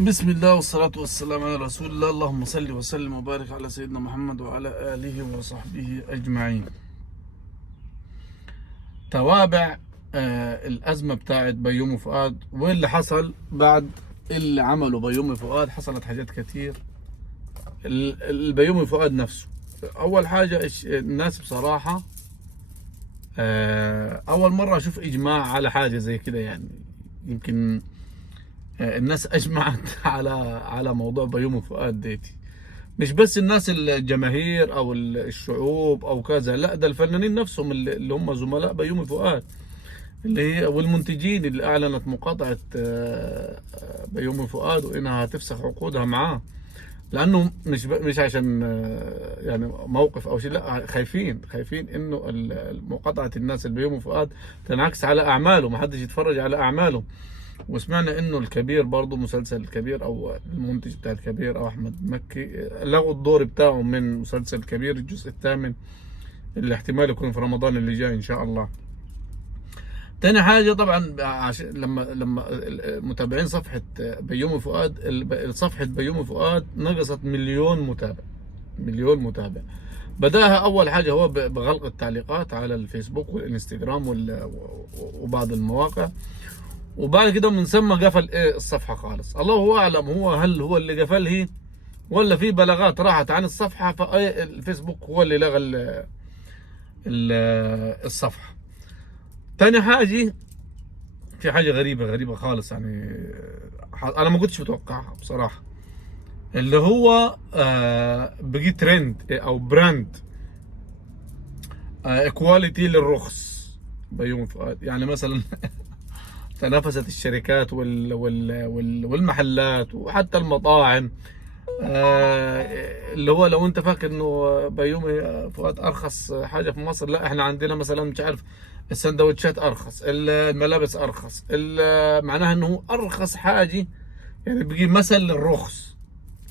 بسم الله والصلاة والسلام على رسول الله. اللهم صل وسلم وبارك على سيدنا محمد وعلى آله وصحبه أجمعين. توابع الأزمة بتاعت بيومي فؤاد واللي حصل بعد اللي عمله بيومي فؤاد. حصلت حاجات كتير. البيومي فؤاد نفسه، أول حاجة الناس بصراحة أول مرة أشوف إجماع على حاجة زي كده. يعني يمكن الناس اجمعت على موضوع بيومي فؤاد ديتي. مش بس الناس الجماهير او الشعوب او كذا، لا ده الفنانين نفسهم اللي هم زملاء بيومي فؤاد، اللي هي والمنتجين اللي اعلنت مقاطعة بيومي فؤاد وانها تفسخ عقودها معاه. لانه مش عشان يعني موقف او شيء، لا خايفين انه مقاطعة الناس البيومي فؤاد تنعكس على اعماله، ما حدش يتفرج على اعماله. وسمعنا انه الكبير برضه، مسلسل الكبير او المنتج بتاع الكبير او احمد مكي، لغوا الدور بتاعه من مسلسل الكبير الجزء الثامن اللي احتمال يكون في رمضان اللي جاي ان شاء الله. تاني حاجة طبعا لما متابعين صفحة بيومي فؤاد، صفحة بيومي فؤاد نقصت مليون متابع. بداها اول حاجة هو بغلق التعليقات على الفيسبوك والانستغرام وبعض المواقع، وبعد كده من ثم قفل الصفحة خالص. الله اعلم هل هو اللي قفلها ولا في بلاغات راحت عن الصفحة فالفيسبوك هو اللي لغى الصفحة. تاني حاجة، في حاجة غريبة خالص، يعني انا ما كنتش متوقعها بصراحة. اللي هو بقي ترند او براند اكواليتي للرخص بيومي فؤاد. يعني مثلا تنافست الشركات والمحلات وحتى المطاعم. اللي هو لو انت فاكر انه بيومي فؤاد ارخص حاجه في مصر، لا احنا عندنا مثلا مش عارف السندوتشات ارخص، الملابس ارخص، معناها انه هو ارخص حاجه. يعني بيجي مثل للرخص،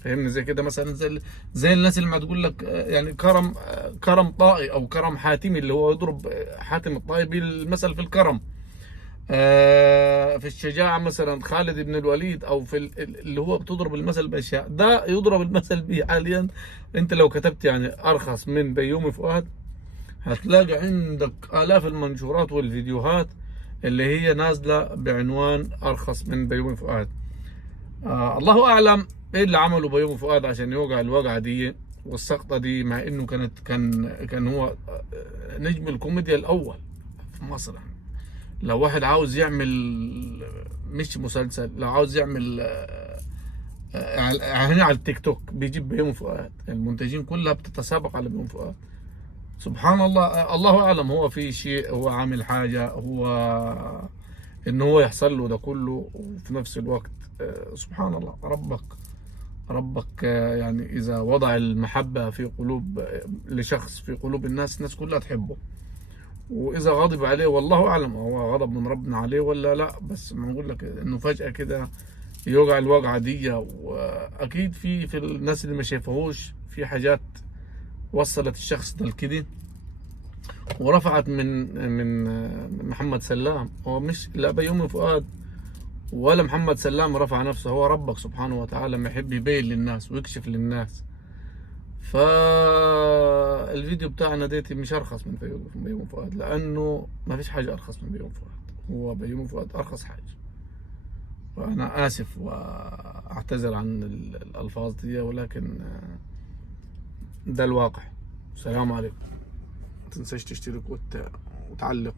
فاهمني؟ زي كده مثلا زي الناس اللي ما تقول لك يعني كرم طائي او كرم حاتمي، اللي هو يضرب حاتم الطائي بالمثل في الكرم. في الشجاعة مثلا خالد بن الوليد، او في اللي هو بتضرب المثل باشياء، ده يضرب المثل به حاليا. انت لو كتبت يعني ارخص من بيومي فؤاد هتلاقي عندك الاف المنشورات والفيديوهات اللي هي نازلة بعنوان ارخص من بيومي فؤاد. الله اعلم ايه اللي عمله بيومي فؤاد عشان يوقع الوقعة دي والسقطة دي، مع انه كان هو نجم الكوميديا الاول في مصر. لو واحد عاوز يعمل مش مسلسل، لو عاوز يعمل هنا على التيك توك بيجيب بيومي فؤاد. المنتجين كلها بتتسابق على بيومي فؤاد. سبحان الله. الله اعلم هو في شيء، هو عامل حاجة، هو ان هو يحصل له ده كله وفي نفس الوقت سبحان الله. ربك يعني اذا وضع المحبة في قلوب لشخص، في قلوب الناس كلها تحبه. واذا غضب عليه والله اعلم هو غضب من ربنا عليه ولا لا، بس ما نقول لك انه فجأة كده يوقع الوقعة دي. واكيد في الناس اللي ما شافوهوش في حاجات وصلت الشخص ده لكده، ورفعت من محمد سلام. هو مش لا بيومي فؤاد ولا محمد سلام رفع نفسه، هو ربك سبحانه وتعالى ما يحب يبين للناس ويكشف للناس. فالفيديو بتاعنا ديتي مش ارخص من بيومي فؤاد، لانه ما فيش حاجه ارخص من بيومي فؤاد. هو بيومي فؤاد ارخص حاجه. وانا اسف واعتذر عن الالفاظ دي، ولكن ده الواقع. السلام عليكم. ما تنساش تشترك وتعلق.